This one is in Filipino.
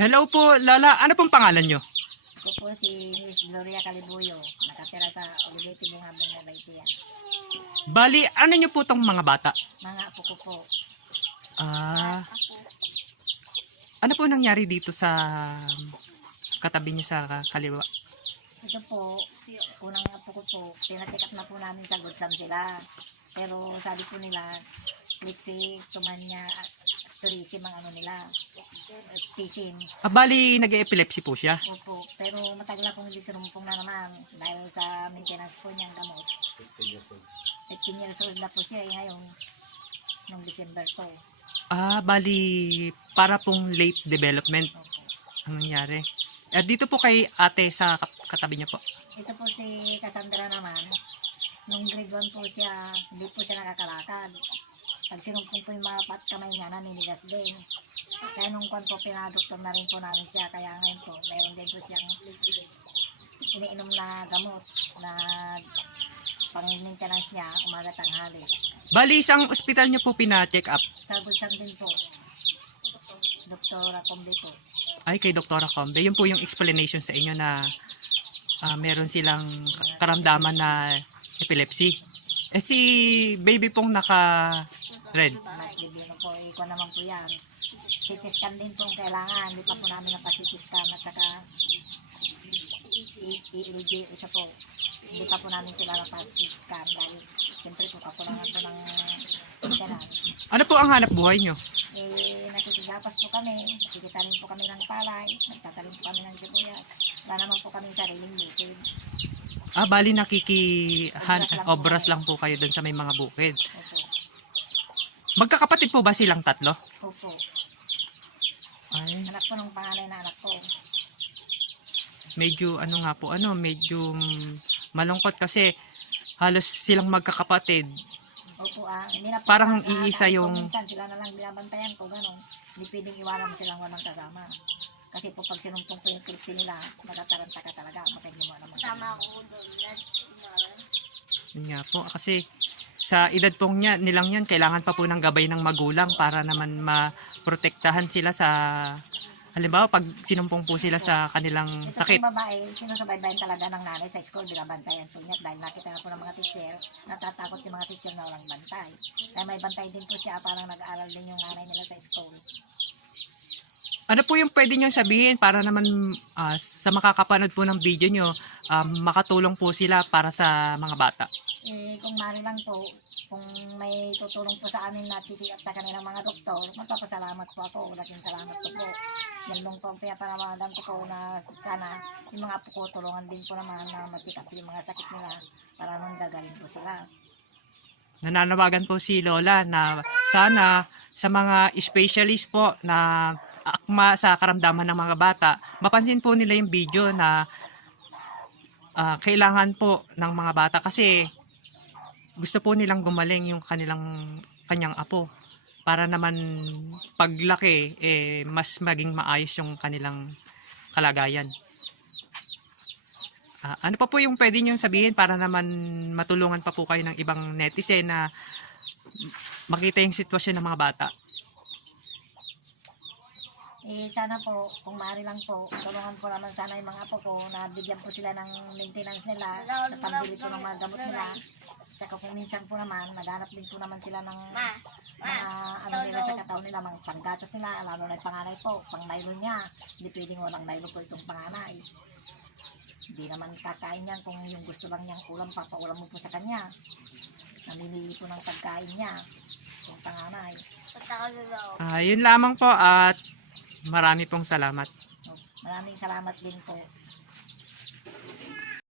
Hello po, Lala. Ano pong pangalan nyo? Ako po si Miss Gloria Calibuyo, nakatira sa Olivetti Bungabong na Baisia. Bali, ano nyo po tong mga bata? Mga apo ko po. Ah, ano po nangyari dito sa katabi nyo sa kaliwa? Ito po, unang apo ko po, pinacheck up na po namin sa Godsam sila. Pero sabi po nila, Lipsy, tumanya, tourism ang ano nila, tisim. Bali, nag-epilepsy po siya. Opo, pero matagal na pong hindi sinumpong na naman dahil sa maintenance po niyang gamot. 15 years old na po siya ngayon, nung December to. Bali, para pong late development Opo. ang nangyari. Dito po kay ate sa katabi niya po. Ito po si Cassandra naman, nung grade 1 po siya, hindi po siya nakakalakad. Pag sinumpong po yung mga kamay niya, naninigas din. Kaya nung kwan po, pinadoktor na rin po namin siya. Kaya ngayon po, mayroon din po siyang iniinom na gamot na pang-maintenance niya, umaga tanghali. Bali, isang ospital nyo po pina-check up. Sa Godsam din po, Doktora Combe po. Ay, kay Dr. Combe. Yun po yung explanation sa inyo na meron silang karamdaman na epilepsy. Si baby pong naka-red. Magbibino po, ikaw naman po yan. CT scan din po ang kailangan. Hindi pa po namin napa-CT scan at saka EEG isa po. Hindi pa po namin sila napa-CT scan dahil siyempre po kapulangan po ng ganun. Ano po ang hanap buhay nyo? Nakikigapas po kami, nakikitanim po kami ng palay, nagtatalim po kami ng sibuyas. Wala naman po kami sariling bukid. Bali Obras lang po kayo doon sa may mga bukid. Opo. Magkakapatid po ba silang tatlo? Opo. Ay, Anak po ng panganay na anak ko. medyo medyo malungkot kasi halos silang magkakapatid. Opo, hindi na po Parang nakakaanak. iisa yung- Minsan sila na lang binabantayan ko, gano'n. Hindi pwedeng iwanan mo silang walang kasama. Kasi po pag sinumpong ko yung klipsi nila, magataranta ka talaga. Mapagin mo naman. Sama ako doon. Yun nga po, kasi sa edad pong nilang yan, kailangan pa po ng gabay ng magulang para naman maprotektahan sila sa, halimbawa, pag sinumpong po sila sa kanilang Ito sakit. pong babae, sinusubaybayan talaga ng nanay sa school, binabantayan po niya. Dahil nakita na po ng mga teacher, natatakot yung mga teacher na walang bantay. Kaya may bantay din po siya, parang nag-aaral din yung nanay nila sa school. Ano po yung pwede nyo sabihin para naman sa makakapanood po ng video nyo, makatulong po sila para sa mga bata? Kung mari lang po, kung may tutulong po sa amin na titi at sa kanilang mga doktor, magpapasalamat po ako. Laking salamat po po. Yan lang po ang pinapanawagan ko po na sana yung mga apo ko tulungan din po naman na matikap yung mga sakit nila para nung gagaling po sila. Nananawagan po si Lola na sana sa mga specialist po na akma sa karamdaman ng mga bata, mapansin po nila yung video na kailangan po ng mga bata kasi gusto po nilang gumaling yung kanyang apo para naman paglaki mas maging maayos yung kanilang kalagayan. Ano pa po yung pwede niyong sabihin para naman matulungan pa po kayo ng ibang netizen na makita yung sitwasyon ng mga bata? Sana po, kung maaari lang po, tulungan po naman sana yung mga apo ko na bigyan po sila ng maintenance nila, sa pambili po ng mga gamot nila. Saka kung minsan po naman, maghanap din po naman sila ng mga ano nila sa katawan nila, mga panggatas nila, lalo na yung panganay po, pang Milo niya. Hindi pwedeng walang Milo po itong panganay. Hindi naman kakain yan kung yung gusto lang niyang ulam, papaulam mo po sa kanya. Namimili po ng pagkain niya, itong panganay. Yun lamang po at marami pong salamat. Maraming salamat din po.